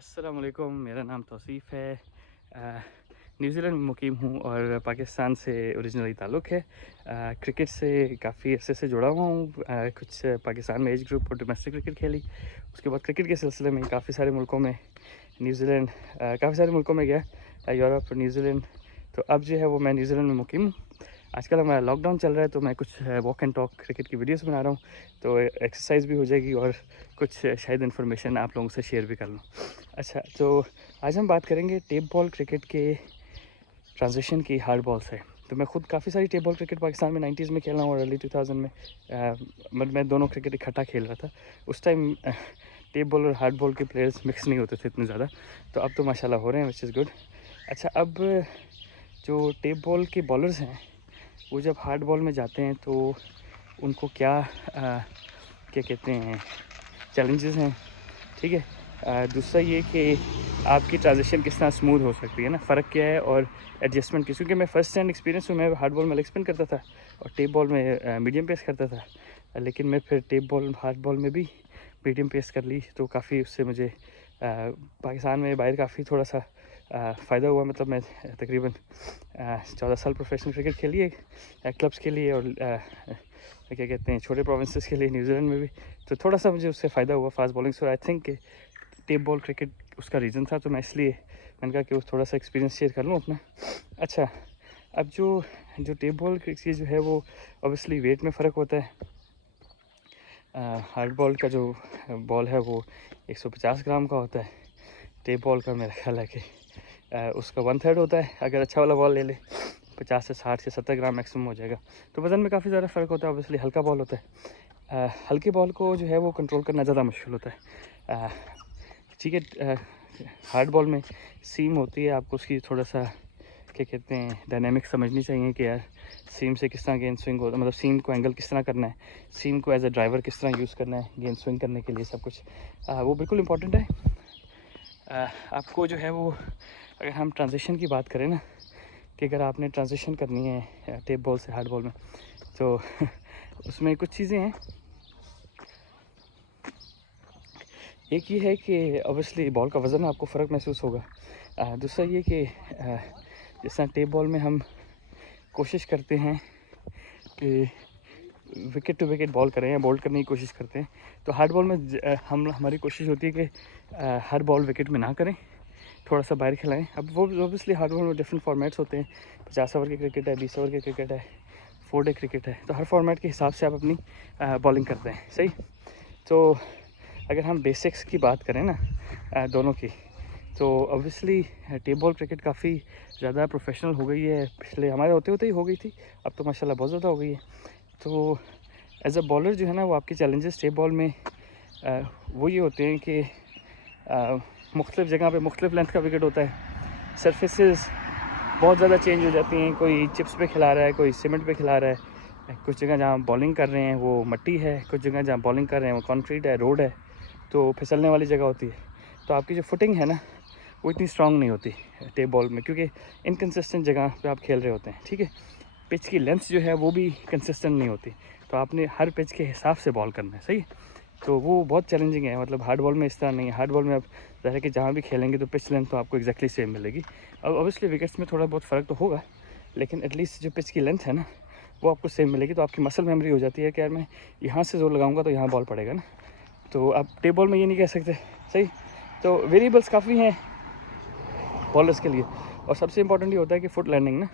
अस्सलाम वालेकुम, मेरा नाम तौसीफ़ है। न्यूज़ीलैंड में मुकीम हूँ और पाकिस्तान से ओरिजिनली ताल्लुक़ है। क्रिकेट से काफ़ी अरसे से जुड़ा हुआ हूँ। कुछ पाकिस्तान में एज ग्रुप और डोमेस्टिक क्रिकेट खेली। उसके बाद क्रिकेट के सिलसिले में काफ़ी सारे मुल्कों में न्यूज़ीलैंड काफ़ी सारे मुल्कों में गया, यूरोप, न्यूज़ीलैंड। तो अब जो है वो मैं न्यूज़ीलैंड में मुकीम हूँ। आजकल हमारा लॉकडाउन चल रहा है तो मैं कुछ वॉक एंड टॉक क्रिकेट की वीडियोस बना रहा हूँ, तो एक्सरसाइज भी हो जाएगी और कुछ शायद इन्फॉर्मेशन आप लोगों से शेयर भी कर लूँ। अच्छा, तो आज हम बात करेंगे टेप बॉल क्रिकेट के ट्रांजिशन की हार्ड बॉल से। तो मैं खुद काफ़ी सारी टेप बॉल क्रिकेट पाकिस्तान में 90s में खेला हूँ और अर्ली 2000 में मैं दोनों क्रिकेट इकट्ठा खेल रहा था। उस टाइम टेप बॉल और हार्ड बॉल के प्लेयर्स मिक्स नहीं होते थे इतने ज़्यादा, तो अब तो माशाल्लाह हो रहे हैं, विच इज़ गुड। अच्छा, अब जो टेप बॉल के बॉलर्स हैं वो जब हार्ड बॉल में जाते हैं तो उनको क्या कहते हैं, चैलेंजेस हैं, ठीक है। दूसरा ये कि आपकी ट्रांजिशन किस तरह स्मूथ हो सकती है ना, फ़र्क क्या है और एडजस्टमेंट की, क्योंकि मैं फ़र्स्ट हैंड एक्सपीरियंस हूँ। मैं हार्ड बॉल में लेग स्पिन करता था और टेप बॉल में मीडियम पेस करता था, लेकिन मैं फिर टेप बॉल हार्ड बॉल में भी मीडियम पेस कर ली, तो काफ़ी उससे मुझे पाकिस्तान में बाहर काफ़ी थोड़ा सा फ़ायदा हुआ। मतलब मैं तकरीबन 14 साल प्रोफेशनल क्रिकेट खेली है, क्लब्स के लिए और क्या कहते हैं, छोटे प्रोविंसेस के लिए न्यूजीलैंड में भी। तो थोड़ा सा मुझे उससे फ़ायदा हुआ फास्ट बॉलिंग से। I think tape ball cricket उसका रीज़न था, तो मैं इसलिए मैंने कहा कि वो थोड़ा सा एक्सपीरियंस शेयर कर लूँ अपना। अच्छा, अब जो जो टेप बॉल की जो है वो ऑब्वियसली वेट में फ़र्क होता है। हार्ड बॉल का जो बॉल है वो 150 ग्राम का होता है। टेप बॉल का मेरा ख्याल है कि उसका 1/3 होता है। अगर अच्छा वाला बॉल ले ले 50 से 60 से 70 ग्राम मैक्सिमम हो जाएगा। तो वज़न में काफ़ी ज़्यादा फ़र्क होता है। ऑब्वियसली हल्का बॉल होता है, हल्के बॉल को जो है वो कंट्रोल करना ज़्यादा मुश्किल होता है। ठीक है, हार्ड बॉल में सीम होती है, आपको उसकी थोड़ा सा क्या कहते हैं, डायनामिक समझनी चाहिए कि यार सीम से किस तरह गेंद स्विंग होता है, मतलब सीम को एंगल किस तरह करना है, सीम को एज अ ड्राइवर किस तरह यूज़ करना है गेंद स्विंग करने के लिए, सब कुछ वो बिल्कुल इंपॉर्टेंट है। आपको जो है वो, अगर हम ट्रांजिशन की बात करें ना, कि अगर आपने ट्रांजिशन करनी है टेप बॉल से हार्ड बॉल में, तो उसमें कुछ चीज़ें हैं। एक ये है कि ऑब्वियसली बॉल का वज़न आपको फ़र्क महसूस होगा। दूसरा ये कि जिस तरह टेप बॉल में हम कोशिश करते हैं कि विकेट टू विकेट बॉल करें या बोल्ड करने की कोशिश करते हैं, तो हार्ड बॉल में हमारी कोशिश होती है कि हर बॉल विकेट में ना करें, थोड़ा सा बाहर खिलाएं। अब वो ऑब्वियसली हार्ड बॉल में डिफरेंट फॉर्मेट्स होते हैं। 50 ओवर की क्रिकेट है, 20 ओवर की क्रिकेट है, 4 डे क्रिकेट है, तो हर फॉर्मेट के हिसाब से आप अपनी बॉलिंग करते हैं, सही। तो अगर हम बेसिक्स की बात करें ना दोनों की, तो ऑब्वियसली टेप बॉल क्रिकेट काफ़ी ज़्यादा प्रोफेशनल हो गई है, पिछले हमारे होते होते ही हो गई थी, अब तो माशाल्लाह बहुत ज़्यादा हो गई है। तो एज अ बॉलर जो है ना, वो आपके चैलेंजेस टेप बॉल में वो ये होते हैं कि मुख्तलिफ़ जगह पे मुख्तलिफ़ लेंथ का विकेट होता है, सरफेसेस बहुत ज़्यादा चेंज हो जाती हैं, कोई चिप्स पे खिला रहा है, कोई सीमेंट पे खिला रहा है, कुछ जगह जहाँ बॉलिंग कर रहे हैं वो मट्टी है, कुछ जगह जहाँ बॉलिंग कर रहे हैं वो कंक्रीट है, रोड है, तो फिसलने वाली जगह होती है। तो आपकी जो फुटिंग है ना, वो इतनी स्ट्रांग नहीं होती टेप बॉल में, क्योंकि इनकन्सिस्टेंट जगह पे आप खेल रहे होते हैं, ठीक है। पिच की लेंथ जो है वो भी कंसिस्टेंट नहीं होती, तो आपने हर पिच के हिसाब से बॉल करना है, सही। तो वो बहुत चैलेंजिंग है। मतलब हार्ड बॉल में इस तरह नहीं है। हार्ड बॉल में आप ज़ाहिर है कि जहाँ भी खेलेंगे तो पिच लेंथ तो आपको एक्जैक्टली सेम मिलेगी। अब ऑब्वियसली विकेट्स में थोड़ा बहुत फ़र्क तो होगा, लेकिन एटलीस्ट जो पिच की लेंथ है ना, वो आपको सेम मिलेगी। तो आपकी मसल मेमोरी हो जाती है कि यार मैं यहाँ से ज़ोर लगाऊंगा तो यहाँ बॉल पड़ेगा ना। तो आप टेप बॉल में ये नहीं कह सकते, सही। तो वेरिएबल्स काफ़ी हैं बॉलर्स के लिए, और सबसे इंपॉर्टेंट ये होता है कि फुट लैंडिंग ना।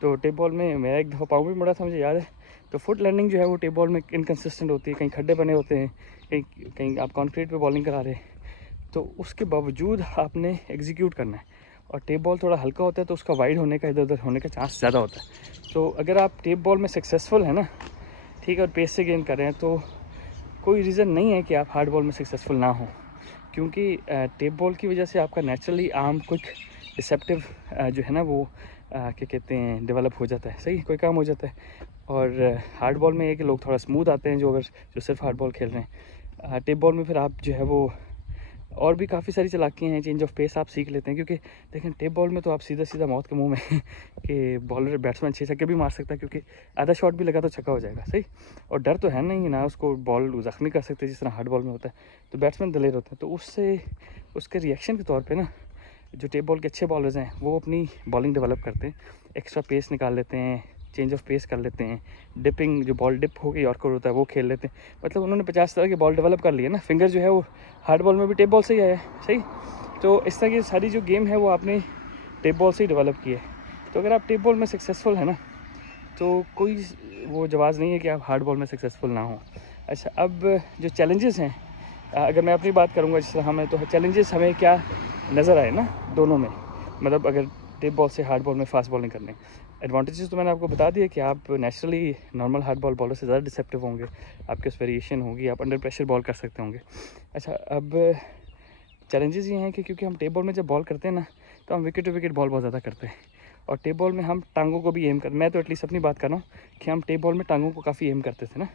तो टेप बॉल में मेरा एक दफ़ा पाँव भी मुड़ा था, मुझे याद है। तो फुट लैंडिंग जो है वो टेप बॉल में इनकन्सिस्टेंट होती है, कहीं खड्डे बने होते हैं, कहीं कहीं आप कॉन्क्रीट पे बॉलिंग करा रहे हैं, तो उसके बावजूद आपने एग्जीक्यूट करना है। और टेप बॉल थोड़ा हल्का होता है तो उसका वाइड होने का, इधर उधर होने का चांस ज़्यादा होता है। तो अगर आप टेप बॉल में सक्सेसफुल है ना, ठीक है, और पेस से गेन कर रहे हैं, तो कोई रीज़न नहीं है कि आप हार्ड बॉल में सक्सेसफुल ना हो, क्योंकि टेप बॉल की वजह से आपका नेचुरली आर्म क्विक रिसेप्टिव जो है ना वो क्या कहते हैं, डेवलप हो जाता है, सही, कोई काम हो जाता है। और हार्ड बॉल में ये कि लोग थोड़ा स्मूथ आते हैं जो सिर्फ हार्ड बॉल खेल रहे हैं। टेप बॉल में फिर आप जो है वो और भी काफ़ी सारी चालाकियाँ हैं, चेंज ऑफ पेस आप सीख लेते हैं, क्योंकि देखें टेप बॉल में तो आप सीधा सीधा मौत के मुंह में कि बॉलर बैट्समैन 6 छक्के भी मार सकता है, क्योंकि आधा शॉट भी लगा तो छक्का हो जाएगा, सही। और डर तो है नहीं ना, उसको बॉल ज़ख्मी कर सकते जिस तरह हार्ड बॉल में होता है, तो बैट्समैन दलेर होते हैं। तो उससे उसके रिएक्शन के तौर पर ना जो टेप बॉल के अच्छे बॉलर्स हैं वो अपनी बॉलिंग डेवलप करते हैं, एक्स्ट्रा पेस निकाल लेते हैं, चेंज ऑफ पेस कर लेते हैं, डिपिंग जो बॉल डिप हो गई यॉर्कर होता है वो खेल लेते हैं। मतलब उन्होंने 50 तरह की बॉल डेवलप कर ली है ना। फिंगर जो है वो हार्ड बॉल में भी टेप बॉल से ही आया है, सही। तो इस तरह की सारी जो गेम है वो आपने टेप बॉल से ही डेवलप की है। तो अगर आप टेप बॉल में सक्सेसफुल है ना, तो कोई वो जवाज़ नहीं है कि आप हार्ड बॉल में सक्सेसफुल ना हो। अच्छा, अब जो चैलेंजेस हैं, अगर मैं अपनी बात करूँगा जिस तरह हमें, तो चैलेंजेस हमें क्या नज़र आए ना दोनों में, मतलब अगर टेप बॉल से हार्ड बॉल में फास्ट बॉलिंग करने, एडवांटेजेस तो मैंने आपको बता दिया कि आप naturally normal hard ball bowler से ज़्यादा डिसेप्टिव होंगे, आपके उस वेरिएशन होगी, आप अंडर प्रेशर बॉल कर सकते होंगे। अच्छा, अब चैलेंजेस ये हैं कि क्योंकि हम टेप बॉल में जब बॉल करते हैं ना, तो हम विकेट टू विकेट बॉल बहुत ज़्यादा करते हैं, और टेप बॉल में हम टांगों को भी एम कर, मैं तो एटलीस्ट अपनी बात कर रहा हूँ कि हम टेप बॉल में टांगों को काफ़ी एम करते थे ना।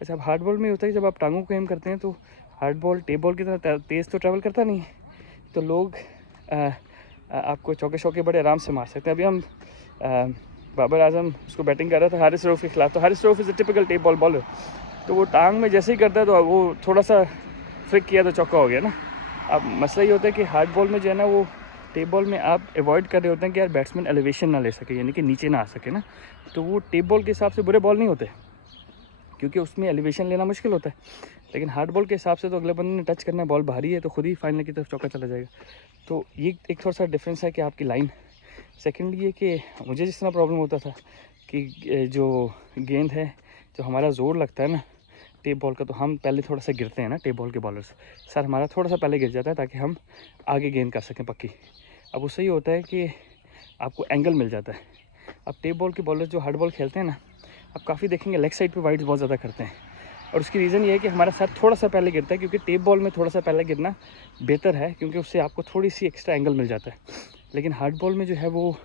अच्छा, अब हार्ड बॉल में होता है जब आप टांगों को एम करते हैं तो हार्ड बॉल टेप बॉल की तरह तेज़ तो ट्रैवल करता नहीं है, तो लोग आपको चौके चौके बड़े आराम से मार सकते हैं। अभी हम बाबर आजम उसको बैटिंग कर रहा था हारिस रऊफ़ के खिलाफ, तो Haris Rauf is a typical tape ball bowler, तो वो टांग में जैसे ही करता है तो वो थोड़ा सा फ्लिक किया तो चौका हो गया ना। अब मसला ये होता है कि हार्ड बॉल में जो है ना, वो टेप बॉल में आप अवॉइड कर रहे होते हैं कि यार बैट्समैन एलिवेशन ना ले सके, यानी कि नीचे ना आ सके ना, तो वो टेप बॉल के हिसाब से बुरे बॉल नहीं होते, क्योंकि उसमें एलिवेशन लेना मुश्किल होता है। लेकिन हार्ड बॉल के हिसाब से तो अगले बंदे ने टच करना है, बॉल भारी है, तो खुद ही फाइनल की तरफ चौका चला जाएगा। तो ये एक थोड़ा सा डिफरेंस है कि आपकी लाइन। सेकेंड ये कि मुझे जिस तरह प्रॉब्लम होता था कि जो गेंद है, जो हमारा ज़ोर लगता है ना टेप बॉल का, तो हम पहले थोड़ा सा गिरते हैं ना टेप बॉल के बॉलर्स, सर हमारा थोड़ा सा पहले गिर जाता है ताकि हम आगे गेंद कर सकें पक्की। अब उससे ये होता है कि आपको एंगल मिल जाता है। अब टेप बॉल के बॉलर जो हार्ड बॉल खेलते हैं ना, आप काफ़ी देखेंगे लेग साइड पे वाइड्स बहुत ज़्यादा करते हैं, और उसकी रीज़न ये है कि हमारा सर थोड़ा सा पहले गिरता है, क्योंकि टेप बॉल में थोड़ा सा पहले गिरना बेहतर है, क्योंकि उससे आपको थोड़ी सी एक्स्ट्रा एंगल मिल जाता है। लेकिन हार्ड बॉल में जो है वो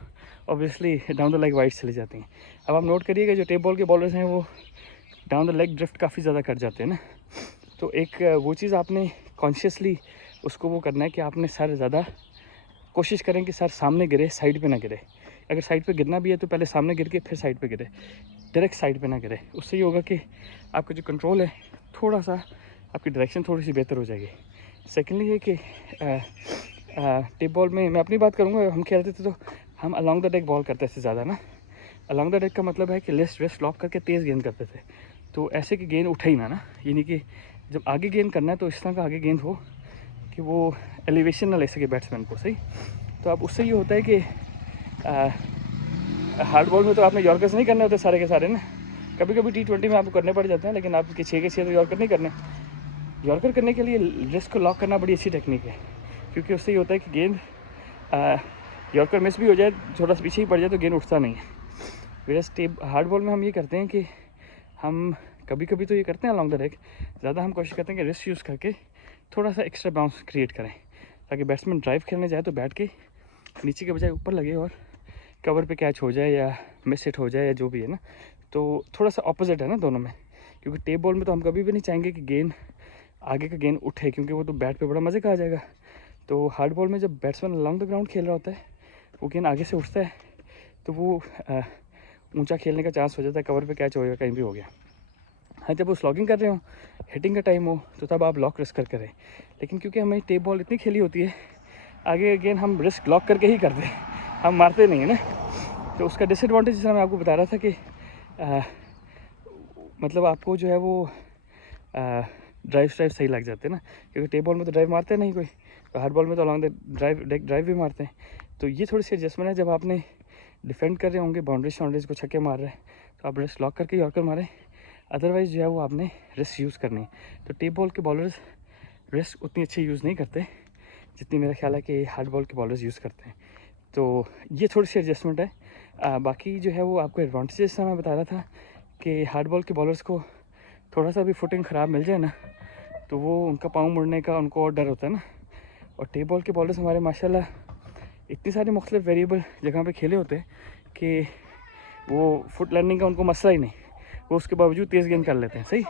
obviously down the leg wides चली जाती हैं। अब आप नोट करिएगा जो टेप बॉल के बॉलर्स हैं वो डाउन द लेग ड्रिफ्ट काफ़ी ज़्यादा कर जाते हैं ना, तो एक वो चीज़ आपने कॉन्शियसली उसको वो करना है कि आपने सर ज़्यादा कोशिश करें कि सर सामने गिरे, साइड पे ना गिरे। अगर साइड पे गिरना भी है तो पहले सामने गिर के फिर साइड पे गिरे, डायरेक्ट साइड पे ना गिरे। उससे ये होगा कि आपका जो कंट्रोल है थोड़ा सा, आपकी डायरेक्शन थोड़ी सी बेहतर हो जाएगी। सेकेंडली ये कि टेप बॉल में मैं अपनी बात करूँगा, हम खेलते थे तो हम अलॉन्ग द डेक बॉल करते थे ज़्यादा ना। अलॉन्ग द डेक का मतलब है कि रिस्ट लॉक करके तेज़ गेंद करते थे, तो ऐसे कि गेंद उठे ही ना, यानी कि जब आगे गेंद करना है तो इस तरह का आगे गेंद हो कि वो एलिवेशन ना ले सके बैट्समैन को, सही। तो अब उससे ये होता है कि हार्ड बॉल में तो आपने यॉर्कर्स नहीं करने होते सारे के सारे ना, कभी कभी T20 में आपको करने पड़ जाते हैं, लेकिन आपके 6 के 6 तो यॉर्कर नहीं करने। यॉर्कर करने के लिए रिस्ट को लॉक करना बड़ी अच्छी टेक्निक है, क्योंकि उससे ये होता है कि गेंद यॉर्कर मिस भी हो जाए, थोड़ा सा पीछे ही पड़ जाए तो गेंद उठता नहीं है। वेरस टेप हार्ड बॉल में हम ये करते हैं कि हम कभी कभी तो ये करते हैं अलॉन्ग द लेग, ज़्यादा हम कोशिश करते हैं कि रिस्ट यूज़ करके थोड़ा सा एक्स्ट्रा बाउंस क्रिएट करें, ताकि बैट्समैन ड्राइव खेलने जाए तो बैट के नीचे के बजाय ऊपर लगे और कवर पे कैच हो जाए या मिस हिट हो जाए या जो भी है ना। तो थोड़ा सा ऑपोजिट है ना दोनों में, क्योंकि टेप बॉल में तो हम कभी भी नहीं चाहेंगे कि गेंद आगे का गेंद उठे, क्योंकि वो तो बैट पे बड़ा मज़े का आ जाएगा। तो हार्ड बॉल में जब बैट्समैन अलॉन्ग द ग्राउंड खेल रहा होता है, वो गेंद आगे से उठता है तो वो ऊंचा खेलने का चांस हो जाता है, कवर पे कैच हो गया, कहीं भी हो गया। हाँ, जब वो स्लॉगिंग कर रहे हो, हिटिंग का टाइम हो, तो तब आप लॉक रिस्क करके रहें। लेकिन क्योंकि हमें टेप बॉल इतनी खेली होती है, आगे गेंद हम रिस्क लॉक करके ही करते हैं, हम मारते नहीं है ना। तो उसका डिसएडवांटेज जैसा मैं आपको बता रहा था कि मतलब आपको जो है वो ड्राइव सही लग जाते हैं ना, क्योंकि टेप बॉल में तो ड्राइव मारते नहीं कोई, तो हार्ड बॉल में तो अलॉन्ग द ड्राइव भी मारते हैं। तो ये थोड़ी सी एडजस्टमेंट है, जब आपने डिफेंड कर रहे होंगे, बाउंड्रीज को छक्के मार रहे हैं, तो आप रिस्क लॉक करके यॉर्कर मारें, अदरवाइज़ जो है वो आपने रिस्क यूज़ करनी है। तो टेप बॉल के बॉलर्स रिस्क उतनी अच्छी यूज़ नहीं करते जितनी मेरा ख्याल है कि हार्ड बॉल के बॉलर्स यूज़ करते हैं। तो ये थोड़ी सी एडजस्टमेंट है। बाकी जो है वो आपको एडवांटेजेस मैं बता रहा था कि हार्ड बॉल के बॉलर्स को थोड़ा सा भी फुटिंग ख़राब मिल जाए ना, तो वो उनका पाँव मुड़ने का उनको और डर होता है ना। और टेप बॉल के बॉलर्स हमारे माशाल्लाह इतनी सारी मुख्तलिफ वेरिएबल जगह पे खेले होते हैं कि वो फुट लर्निंग का उनको मसला ही नहीं, वो उसके बावजूद तेज़ गेंद कर लेते हैं, सही।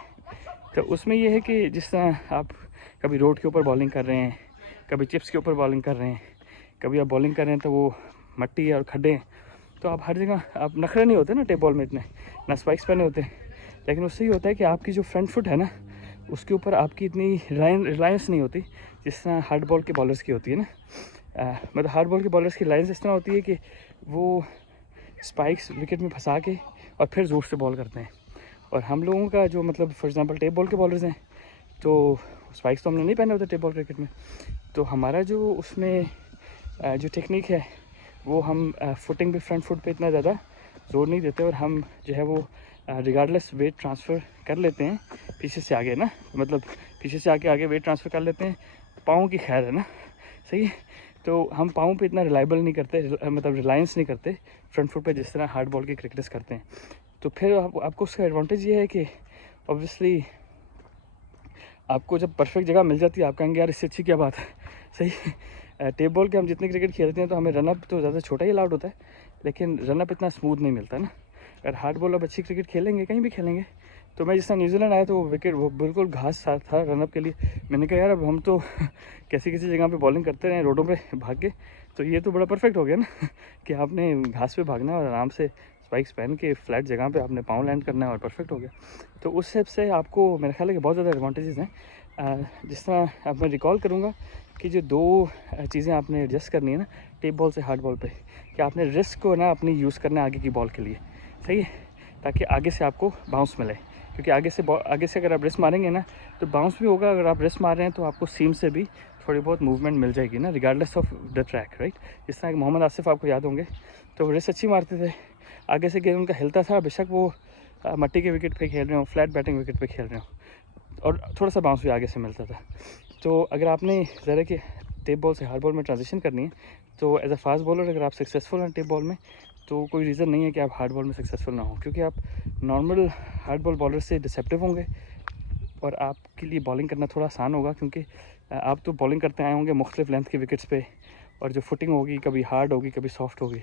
तो उसमें ये है कि जिस तरह आप कभी रोड के ऊपर बॉलिंग कर रहे हैं कभी चिप्स के ऊपर बॉलिंग कर रहे हैं, कभी आप बॉलिंग कर रहे हैं तो वो मट्टी है और खड्डे हैं, तो आप हर जगह आप नखरे नहीं होते ना टेप बॉल में इतने, ना स्पाइक्स पहने होते हैं, लेकिन उससे ही होता है कि आपकी जो फ्रंट फुट है ना उसके ऊपर आपकी इतनी रिलायंस नहीं होती जिस तरह हार्ड बॉल के बॉलर्स की होती है ना। मतलब हार्ड बॉल के बॉलर्स की रिलायंस इस तरह होती है कि वो स्पाइक्स विकेट में फंसा के और फिर ज़ोर से बॉल करते हैं। और हम लोगों का जो मतलब फॉर एग्जांपल टेप बॉल के बॉलर्स हैं तो स्पाइक्स तो हमने नहीं पहने होते टेप बॉल क्रिकेट में, तो हमारा जो उसमें जो टेक्निक है वो हम फुटिंग पे फ्रंट फुट पे इतना ज़्यादा जोर नहीं देते और हम जो है वो रिगार्डलेस वेट ट्रांसफ़र कर लेते हैं पीछे से आगे ना, मतलब पीछे से आगे वेट ट्रांसफ़र कर लेते हैं, पाँव की खैर है ना, सही है। तो हम पाँव पे इतना रिलायबल नहीं करते, मतलब रिलायंस नहीं करते फ्रंट फुट पे जिस तरह हार्ड बॉल के क्रिकेटर्स करते हैं। तो फिर आपको उसका एडवांटेज ये है कि ऑब्वियसली आपको जब परफेक्ट जगह मिल जाती है आप कहेंगे यार इससे अच्छी क्या बात है, सही है। टेप बॉल के हम जितने क्रिकेट खेलते हैं तो हमें रनअप तो ज़्यादा छोटा ही अलाउड होता है, लेकिन रनअप इतना स्मूथ नहीं मिलता ना। अगर हार्ड बॉल अब अच्छी क्रिकेट खेलेंगे कहीं भी खेलेंगे, तो मैं जिस तरह न्यूजीलैंड आया तो वो विकेट वो बिल्कुल घास सा था रनअप के लिए। मैंने कहा यार अब हम तो कैसी जगह पे बॉलिंग करते रहे रोडों पे भाग के, तो ये तो बड़ा परफेक्ट हो गया ना कि आपने घास पे भागना और आराम से स्पाइक्स पहन के फ्लैट जगह पे आपने पाँव लैंड करना है और परफेक्ट हो गया। तो उस हिसाब से आपको मेरा ख्याल है कि बहुत ज़्यादा एडवांटेजेस हैं। जिस तरह अब मैं रिकॉल करूँगा कि जो दो चीज़ें आपने एडजस्ट करनी है ना टेप बॉल से हार्ड बॉल पे, कि आपने रिस्क को ना अपनी यूज़ करना है आगे की बॉल के लिए, सही है, ताकि आगे से आपको बाउंस मिले। क्योंकि आगे से अगर आप रिस्क मारेंगे ना तो बाउंस भी होगा, अगर आप रिस्क मार रहे हैं तो आपको सीम से भी थोड़ी बहुत मूवमेंट मिल जाएगी ना, regardless of the track, right. जिस तरह मोहम्मद आसिफ आपको याद होंगे तो रिस्क अच्छी मारते थे, आगे से गेंद उनका हिलता था, बेशक वो मट्टी के विकेट पे खेल रहे हो, फ्लैट बैटिंग विकेट पे खेल रहे हो, और थोड़ा सा बाउंस भी आगे से मिलता था। तो अगर आपने ज़रा कि टेप बॉल से हार्ड बॉल में ट्रांजिशन करनी है तो एज अ फास्ट बॉलर अगर आप सक्सेसफुल हैं टेप बॉल में तो कोई रीज़न नहीं है कि आप हार्ड बॉल में सक्सेसफुल ना हो, क्योंकि आप नॉर्मल हार्ड बॉल बॉलर से डिसेप्टिव होंगे और आपके लिए बॉलिंग करना थोड़ा आसान होगा, क्योंकि आप तो बॉलिंग करते आए होंगे मुख्तलिफ लेंथ के विकेट्स पे, और जो फुटिंग होगी कभी हार्ड होगी कभी सॉफ्ट होगी।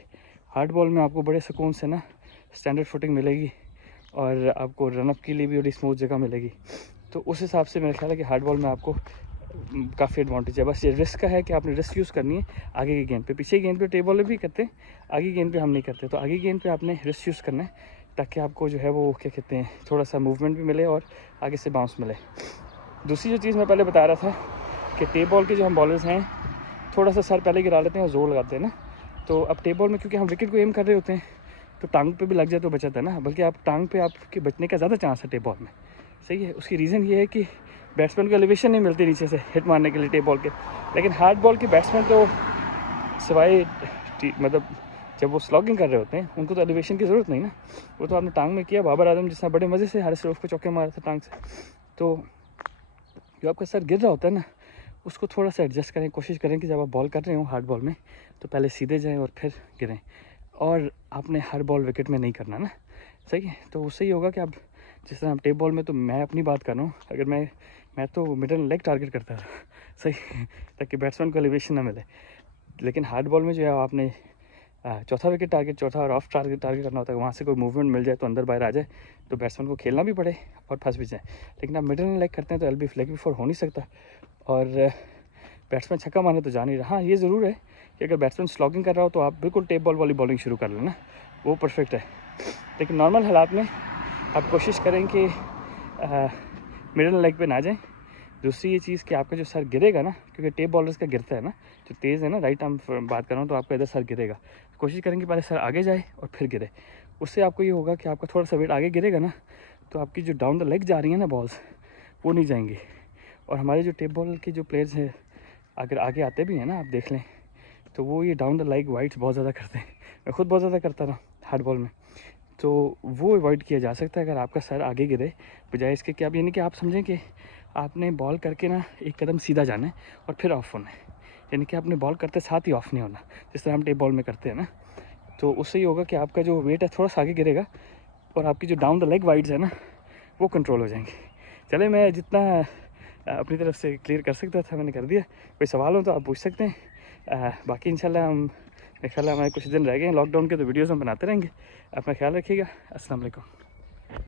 हार्ड बॉल में आपको बड़े सुकून से ना स्टैंडर्ड फुटिंग मिलेगी और आपको रनअप के लिए भी बड़ी स्मूथ जगह मिलेगी। तो उस हिसाब से मेरा ख्याल है कि हार्ड बॉल में आपको काफ़ी एडवांटेज है। बस ये रिस्क का है कि आपने रिस्क यूज़ करनी है आगे की गेंद पे, पीछे गेंद पे टेप बॉलर भी करते हैं, आगे गेंद पे हम नहीं करते, तो आगे गेंद पे आपने रिस्क यूज़ करना है ताकि आपको जो है वो क्या कहते हैं थोड़ा सा मूवमेंट भी मिले और आगे से बाउंस मिले। दूसरी जो चीज़ मैं पहले बता रहा था कि टेप बॉल के जो हम बॉलर्स हैं थोड़ा सा सर पहले गिरा लेते हैं और ज़ोर लगाते हैं ना, तो अब टेप बॉल में क्योंकि हम विकेट को एम कर रहे होते हैं तो टांग पे भी लग जाए तो बचाता है ना, बल्कि आप टांग पे आपके बचने का ज़्यादा चांस है टेप बॉल में, सही है। उसकी रीज़न ये है कि बैट्समैन को एलिवेशन नहीं मिलती नीचे से हिट मारने के लिए टेप बॉल के, लेकिन हार्ड बॉल के बैट्समैन तो सिवाय मतलब जब वो स्लॉगिंग कर रहे होते हैं उनको तो एलिवेशन की ज़रूरत नहीं ना, वो तो आपने टांग में किया, बाबर आजम जिस तरह बड़े मज़े से हारिस रऊफ को चौके मारा था टांग से। तो जो आपका सर गिर रहा होता है ना उसको थोड़ा सा एडजस्ट करें, कोशिश करें कि जब आप बॉल कर रहे हो हार्ड बॉल में तो पहले सीधे जाएँ और फिर गिरें, और आपने हर बॉल विकेट में नहीं करना ना, सही है। तो उससे ही होगा कि आप जिस तरह आप टेप बॉल में, तो मैं अपनी बात कर रहा हूँ, अगर मैं तो मिडल लेग टारगेट करता था, सही ताकि बैट्समैन को एलिवेशन ना मिले, लेकिन हार्ड बॉल में जो है आपने चौथा विकेट टारगेट, चौथा और ऑफ टारगेट करना होता है, वहाँ से कोई मूवमेंट मिल जाए तो अंदर बाहर आ जाए तो बैट्समैन को खेलना भी पड़े और फंस भी जाए। लेकिन आप मिडल लेग करते हैं तो लेग भी फोर हो नहीं सकता, और बैट्समैन छक्का मारने तो जा नहीं रहा। हाँ ये ज़रूर है कि अगर बैट्समैन स्लॉगिंग कर रहा हो तो आप बिल्कुल टेप बॉल वाली बॉलिंग शुरू कर लेना, वो परफेक्ट है। लेकिन नॉर्मल हालात में आप कोशिश करें कि मिडल लेग पे ना जाएं। दूसरी ये चीज़ कि आपका जो सर गिरेगा ना, क्योंकि टेप बॉलर्स का गिरता है ना, जो तेज़ है ना, राइट आर्म बात कर रहा हूँ, तो आपका इधर सर गिरेगा, कोशिश करेंगे पहले सर आगे जाए और फिर गिरे। उससे आपको ये होगा कि आपका थोड़ा सा वेट आगे गिरेगा ना तो आपकी जो डाउन द लेग जा रही है ना बॉल्स वो नहीं जाएंगी। और हमारे जो टेप बॉल के जो प्लेयर्स हैं अगर आगे आते भी हैं ना, आप देख लें तो वो ये डाउन द लेग वाइड्स बहुत ज़्यादा करते हैं, मैं खुद बहुत ज़्यादा करता रहा हार्ड बॉल में, तो वो अवॉइड किया जा सकता है अगर आपका सर आगे गिरे, बजाय इसके कि आप यानी कि आप समझें कि आपने बॉल करके ना एक कदम सीधा जाना है और फिर ऑफ होना है, यानी कि आपने बॉल करते साथ ही ऑफ नहीं होना, जिस तरह हम टेप बॉल में करते हैं ना। तो उससे ये होगा कि आपका जो वेट है थोड़ा सा आगे गिरेगा और आपकी जो डाउन द लेग वाइड्स है ना वो कंट्रोल हो जाएंगे। चले मैं जितना अपनी तरफ से क्लियर कर सकता था मैंने कर दिया, कोई सवाल हो तो आप पूछ सकते हैं। बाकी इंशाल्लाह हम मेरे ख्याल हमारे कुछ दिन रह गए हैं लॉकडाउन के, तो वीडियोज़ हम बनाते रहेंगे। अपना ख्याल रखिएगा। अस्सलाम वालेकुम।